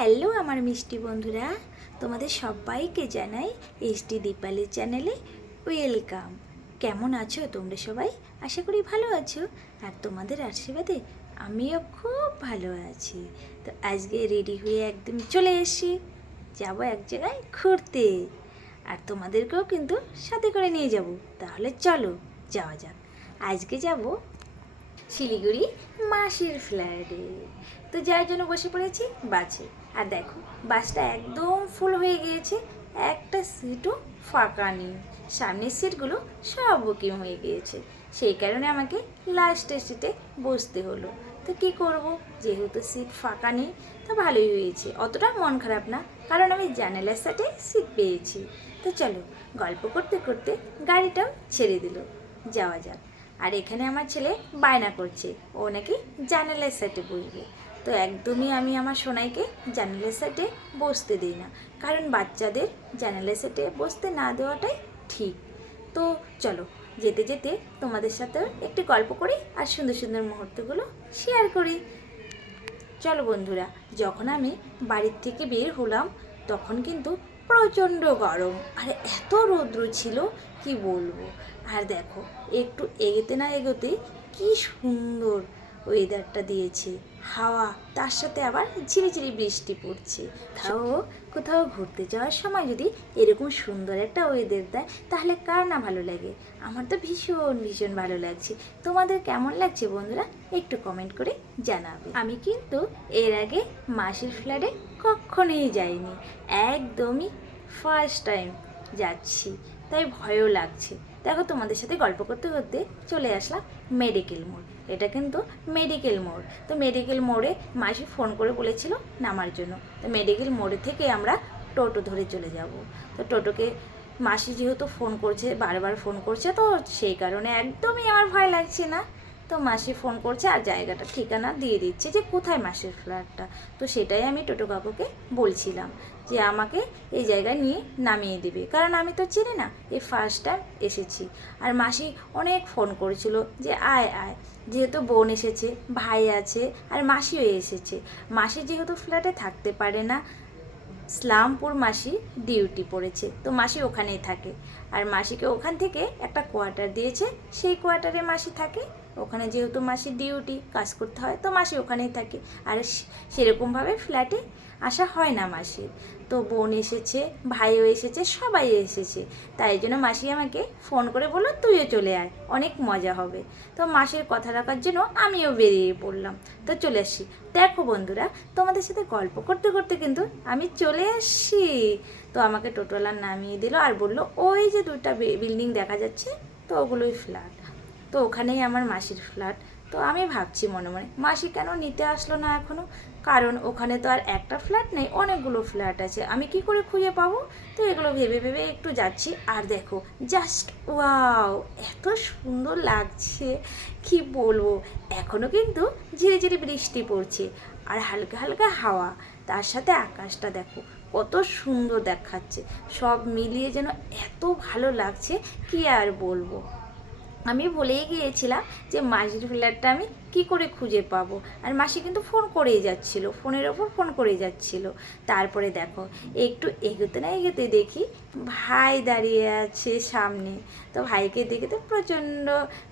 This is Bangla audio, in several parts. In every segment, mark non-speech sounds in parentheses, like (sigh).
হ্যালো আমার মিষ্টি বন্ধুরা, তোমাদের সবাইকে জানাই এসটি দীপালির চ্যানেলে ওয়েলকাম। কেমন আছো তোমরা সবাই? আশা করি ভালো আছো। আর তোমাদের আশীর্বাদে আমিও খুব ভালো আছি। তো আজকে রেডি হয়ে একদম চলে এসেছি। যাব এক জায়গায় ঘুরতে। আর তোমাদেরকেও কিন্তু সাথে করে নিয়ে যাব। তাহলে চলো, যাওয়া যাক। আজকে যাব শিলিগুড়ি মাসির ফ্ল্যাটে। তো যার জন্য বসে পড়েছি, বাসে। আর দেখো, বাসটা একদম ফুল হয়ে গিয়েছে, একটা সিটও ফাঁকা নেই। সামনের সিটগুলো সব বুকিং হয়ে গিয়েছে। সেই কারণে আমাকে লাস্টের সিটে বসতে হলো। তো কী করব? যেহেতু সিট ফাঁকা নেই, তো ভালোই হয়েছে। অতটা মন খারাপ না, কারণ আমি জানালার সাথে সিট পেয়েছি। তো চলো, গল্প করতে করতে গাড়িটাও ছেড়ে দিল। যাওয়া যাক। আর এখানে আমার ছেলে বায়না করছে। ও নাকি জানালার সাইডে বসবে। তো একদমই আমি আমার সোনাইকে জানালার সাইডে বসতে দিই না। কারণ বাচ্চাদের জানালার সাইডে বসতে না দেওয়াটাই ঠিক। তো চলো, যেতে যেতে তোমাদের সাথেও একটু গল্প করি আর সুন্দর সুন্দর মুহূর্তগুলো শেয়ার করি। চলো বন্ধুরা, যখন আমি বাড়ির থেকে বের হলাম, তখন কিন্তু প্রচণ্ড গরম। আর এত রৌদ্র ছিল, কি বলব? আর দেখো, একটু এগোতে না এগোতে কি সুন্দর ওয়েদারটা দিয়েছে। হাওয়া, তার সাথে আবার ঝিরিঝিরি বৃষ্টি পড়ছে। তাও কোথাও ঘুরতে যাওয়ার সময় যদি এরকম সুন্দর একটা ওয়েদার দেয়, তাহলে কার না ভালো লাগে? আমার তো ভীষণ ভীষণ ভালো লাগছে। তোমাদের কেমন লাগছে বন্ধুরা? একটু কমেন্ট করে জানাবে। আমি কিন্তু এর আগে মাসির ফ্ল্যাটে কখনোই যাইনি। একদমই ফার্স্ট টাইম যাচ্ছি। তাই ভয়ও লাগছে। দেখো তোমাদের সাথে গল্প করতে করতে চলে আসলাম মেডিকেল মোড়। এটা কিন্তু মেডিকেল মোড়। তো মেডিকেল মোড়ে মাসি ফোন করে বলেছিল নামার জন্য। তো মেডিকেল মোড়ে থেকে আমরা টোটো ধরে চলে যাব। তো টোটোকে মাসি যেহেতু ফোন করছে, বারবার ফোন করছে, তো সেই কারণে একদমই আমার ভয় লাগছে না। তো মাসি ফোন করছে আর জায়গাটা ঠিকানা দিয়ে দিচ্ছে যে কোথায় মাসির ফ্ল্যাটটা তো সেটাই আমি টোটো কাকুকে বলছিলাম যে আমাকে এই জায়গায় নিয়ে নামিয়ে দিবে। কারণ আমি তো চিনি না এই ফার্স্ট টাইম এসেছি। আর মাসি অনেক ফোন করেছিল যে আয় আয়। যেহেতু বোন এসেছে, ভাই আছে, আর মাসিও এসেছে। মাসি যেহেতু ফ্ল্যাটে থাকতে পারে না ইসলামপুর মাসি ডিউটি পড়েছে। তো মাসি ওখানেই থাকে। আর মাসিকে ওখান থেকে একটা কোয়ার্টার দিয়েছে। সেই কোয়ার্টারে মাসি থাকে। ওখানে যেহেতু মাসির ডিউটি, কাজ করতে হয়, তো মাসি ওখানেই থাকে। আর সেরকমভাবে ফ্ল্যাটে আসা হয় না মাসির। তো বোন এসেছে, ভাইও এসেছে, সবাই এসেছে। তাই জন্য মাসি আমাকে ফোন করে বলল, তুইও চলে আয়, অনেক মজা হবে। তো মাসির কথা রাখার জন্য আমিও বেরিয়ে পড়লাম। তো চলে আসছি দেখো বন্ধুরা, তোমাদের সাথে গল্প করতে করতে কিন্তু আমি চলে আসছি। তো আমাকে টোটোওয়ালা নামিয়ে দিল আর বলল, ওই যে দুটা বিল্ডিং দেখা যাচ্ছে, তো ওগুলোই ফ্ল্যাট। তো ওখানেই আমার মাসির ফ্ল্যাট। তো আমি ভাবছি মনে মনে, মাসি কেন নিতে আসলো না এখনও কারণ ওখানে তো আর একটা ফ্ল্যাট নেই, অনেকগুলো ফ্ল্যাট আছে। আমি কি করে খুঁজে পাবো? তো এগুলো ভেবে ভেবে একটু যাচ্ছি আর দেখো, জাস্ট ওয়াও, এত সুন্দর লাগছে। কি বলব এখনও কিন্তু ঝিরে ঝিরে বৃষ্টি পড়ছে আর হালকা হালকা হাওয়া। তার সাথে আকাশটা দেখো কত সুন্দর দেখাচ্ছে। সব মিলিয়ে যেন এত ভালো লাগছে, কি আর বলব? আমি বলেই গিয়েছিলাম যে মাসির ফ্ল্যাটটা আমি কি করে খুঁজে পাবো। আর মাসি কিন্তু ফোন করেই যাচ্ছিল, ফোনের ওপর ফোন করেই যাচ্ছিল। তারপরে দেখো, একটু এগোতে না এগোতে দেখি ভাই দাঁড়িয়ে আছে সামনে। তো ভাইকে দেখে তো প্রচণ্ড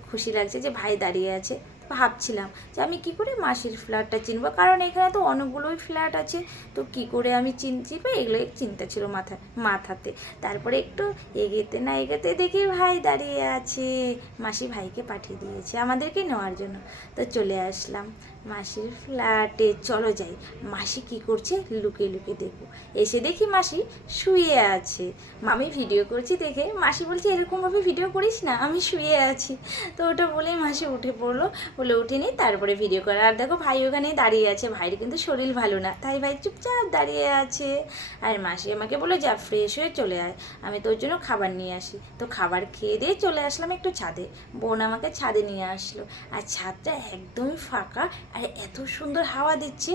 খুশি লাগছে যে ভাই দাঁড়িয়ে আছে। ভাবছিলাম যে আমি কি করে মাসির ফ্ল্যাটটা চিনব? কারণ এখানে তো অনেকগুলোই ফ্ল্যাট আছে। তো কি করে আমি চিন চিনবো এগুলো চিন্তা ছিল মাথা, মাথাতে। তারপরে একটু এগোতে না এগোতে দেখি ভাই দাঁড়িয়ে আছে। মাসি ভাইকে পাঠিয়ে দিয়েছে, আমাদেরকে নেওয়ার জন্য। তো চলে আসলাম। মাসির ফ্ল্যাটে চলো যাই। মাসি কি করছে? লুকিয়ে লুকে দেখব। এসে দেখি মাসি শুয়ে আছে। মামি ভিডিও করছি দেখে মাসি বলছে, এরকমভাবে ভিডিও করিস না, আমি শুয়ে আছি। তো ওটা বলেই মাসি উঠে পড়ল। বলে উঠিনি তারপরে ভিডিও করা। আর দেখো ভাই ওখানে দাঁড়িয়ে আছে। ভাইয়ের কিন্তু শরীর ভালো না। তাই ভাই চুপচাপ দাঁড়িয়ে আছে। আর মাসি আমাকে বলে যা ফ্রেশ হয়ে চলে আয়। আমি তোর জন্য খাবার নিয়ে আসি। তো খাবার খেয়ে দিয়ে চলে আসলাম একটু ছাদে। বোন আমাকে ছাদে নিয়ে আসলো। আর ছাদটা একদমই ফাঁকা আর, এত সুন্দর হাওয়া দিচ্ছে।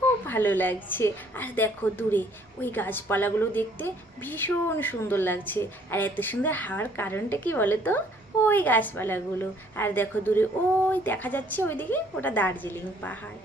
খুব ভালো লাগছে। আর দেখো দূরে, ওই গাছপালাগুলো দেখতে ভীষণ সুন্দর লাগছে। আর এত সুন্দর হাওয়ার কারণটা কি বলো তো ওই গাছপালাগুলো। আর দেখো দূরে, ওই দেখা যাচ্ছে ওইদিকে ওটা দার্জিলিং পাহাড়।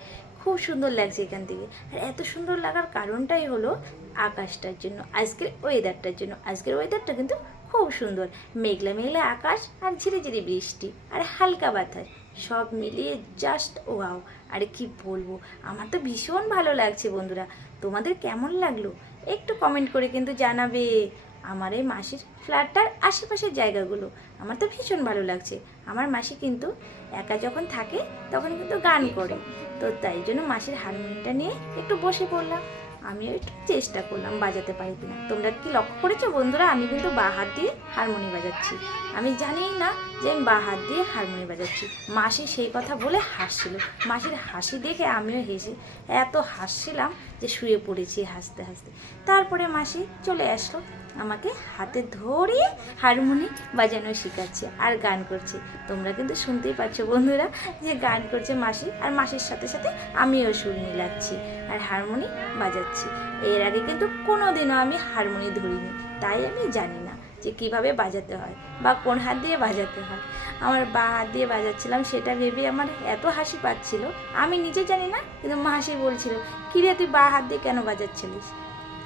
খুব সুন্দর লাগছে এখান থেকে। আর এত সুন্দর লাগার কারণটাই হলো আকাশটার জন্য, আজকের ওয়েদারটার জন্য। আজকের ওয়েদারটা কিন্তু খুব সুন্দর। মেঘলা মেঘলা আকাশ আর ঝিরে ঝিরে বৃষ্টি আর হালকা বাতাস। সব মিলিয়ে জাস্ট ওয়াও আরে কি বলব? আমার তো ভীষণ ভালো লাগছে বন্ধুরা। তোমাদের কেমন লাগল? একটু কমেন্ট করে কিন্তু জানাবে আমার এই মাসির ফ্ল্যাটটার আশেপাশের জায়গাগুলো। আমার তো ভীষণ ভালো লাগছে। আমার মাসি কিন্তু একা যখন থাকে, তখন কিন্তু গান করে। তো তাই জন্য মাসির হারমোনিয়ামটা নিয়ে একটু বসে পড়লাম। আমিও একটু চেষ্টা করলাম বাজাতে পারি কিনা। তোমরা কি লক্ষ্য করেছ বন্ধুরা? আমি কিন্তু বা হাত দিয়ে হারমোনি বাজাচ্ছি। আমি জানিই না যে আমি বা হাত দিয়ে হারমোনি বাজাচ্ছি। মাসি সেই কথা বলে হাসছিল। মাসির হাসি দেখে আমিও হেসে এত হাসছিলাম যে শুয়ে পড়েছি হাসতে হাসতে। তারপরে মাসি চলে আসলো। আমাকে হাতে ধরিয়ে হারমোনি বাজানো শেখাচ্ছে আর গান করছে। তোমরা কিন্তু শুনতেই পাচ্ছ বন্ধুরা যে গান করছে মাসি আর মাসির সাথে সাথে আমিও সুর মিলাচ্ছি আর হারমোনি বাজাচ্ছি। এর আগে কিন্তু কোনো দিনও আমি হারমোনি ধরিনি, তাই আমি জানি না যে কীভাবে বাজাতে হয় বা কোন হাত দিয়ে বাজাতে হয়। আমার বা হাত দিয়ে বাজাচ্ছিলাম সেটা ভেবে আমার এত হাসি পাচ্ছিল, আমি নিজে জানি না, কিন্তু মাসি বলছিল, কিরে, তুই বা হাত দিয়ে কেন বাজাচ্ছিলিস?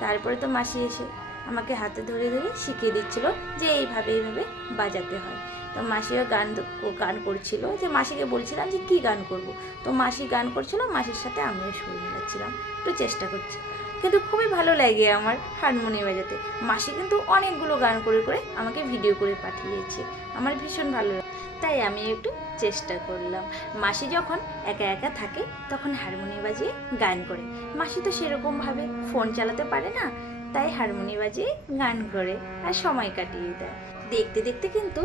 তারপরে তো মাসি এসে আমাকে হাতে ধরে ধরে শিখিয়ে দিচ্ছিল যে এইভাবে এইভাবে বাজাতে হয়। তো মাসিও গান গান করছিল। যে মাসিকে বলছিলাম যে কী গান করব? তো মাসি গান করছিল, মাসির সাথে আমিও সুর মিলাচ্ছিলাম। একটু চেষ্টা করছি। কিন্তু খুবই ভালো লাগে আমার হারমোনিয়াম বাজাতে। মাসি কিন্তু অনেকগুলো গান করে করে আমাকে ভিডিও করে পাঠিয়েছে। আমার ভীষণ ভালো লাগে তাই আমি একটু চেষ্টা করলাম। মাসি যখন একা একা থাকে, তখন হারমোনিয়াম বাজিয়ে গান করে। মাসি তো সেরকমভাবে ফোন চালাতে পারে না। তাই হারমোনি বাজিয়ে গান করে আর সময় কাটিয়ে দেয়। দেখতে দেখতে কিন্তু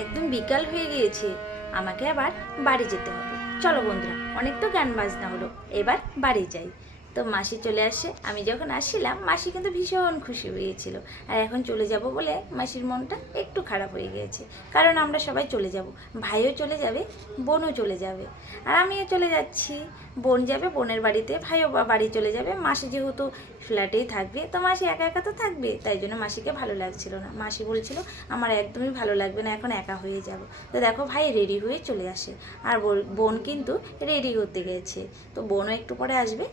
একদম বিকাল হয়ে গিয়েছে। আমাকে আবার বাড়ি যেতে হবে। চলো বন্ধুরা, অনেক তো গান বাজনা হলো। এবার বাড়ি যাই। তো মাসি চলে আসে। আমি যখন আসছিলাম মাসি কিন্তু ভীষণ খুশি হয়েছিল। আর এখন চলে যাব বলে মাসির মনটা একটু খারাপ হয়ে গিয়েছে কারণ আমরা সবাই চলে যাব। ভাইও চলে যাবে, বোনও চলে যাবে। আর আমিও চলে যাচ্ছি। বোন যাবে, বোনের বাড়িতে, ভাইও বাড়ি চলে যাবে। মাসি যেহেতু ফ্ল্যাটেই থাকবে, তো মাসি একা একা তো থাকবে। তাই জন্য মাসিকে ভালো লাগছিল না। মাসি বলছিল, আমার একদমই ভালো লাগবে না, এখন একা হয়ে যাব। তো দেখো ভাই রেডি হয়ে চলে আসে। আর বোন- কিন্তু রেডি হতে গেছে। তো বোনও একটু পরে আসবে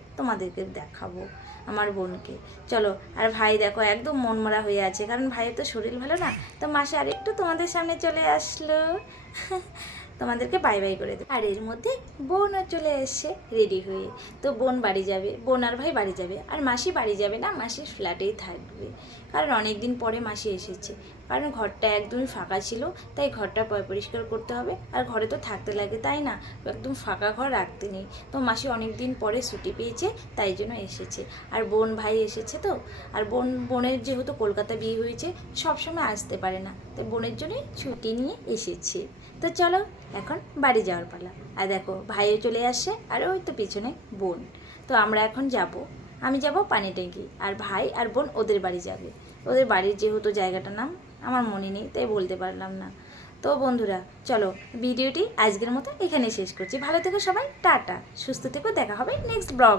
তোমাদেরকে দেখাবো আমার বোনকে। চলো, আর ভাই দেখো একদম মনমরা হয়ে আছে, কারণ ভাইয়ের তো শরীর ভালো না। তো মাসে আরেকটু তোমাদের সামনে চলে আসলো। (laughs) তোমাদেরকে বাই বাই করে দেবে। আর এর মধ্যে বোনও চলে এসছে রেডি হয়ে। তো বোন বাড়ি যাবে, বোন আর ভাই বাড়ি যাবে। আর মাসি বাড়ি যাবে না মাসি ফ্ল্যাটেই থাকবে। কারণ অনেক দিন পরে মাসি এসেছে। কারণ ঘরটা একদমই ফাঁকা ছিল, তাই ঘরটা পরিষ্কার করতে হবে। আর ঘরে তো থাকতে লাগে, তাই না? একদম ফাঁকা ঘর রাখতে নেই। তো মাসি অনেক দিন পরে ছুটি পেয়েছে, তাই জন্য এসেছে। আর বোন ভাই এসেছে তো? আর বোন, বোনের যেহেতু কলকাতা বিয়ে হয়েছে, সবসময় আসতে পারে না। তো বোনের জন্যই ছুটি নিয়ে এসেছে। তো চলো, এখন বাড়ি যাওয়ার পালা। আর দেখো, ভাইও চলে আসছে, আর ওই তো পিছনে বোন। তো আমরা এখন যাব। আমি যাব পানি ট্যাঙ্কি, আর ভাই আর বোন ওদের বাড়ি যাবে। ওদের বাড়ির যেহেতু জায়গাটার নাম আমার মনে নেই, তাই বলতে পারলাম না। তো বন্ধুরা, চলো ভিডিওটি আজকের মতো এখানে শেষ করছি। ভালো থেকো সবাই, টাটা। সুস্থ থেকো, দেখা হবে নেক্সট ব্লগ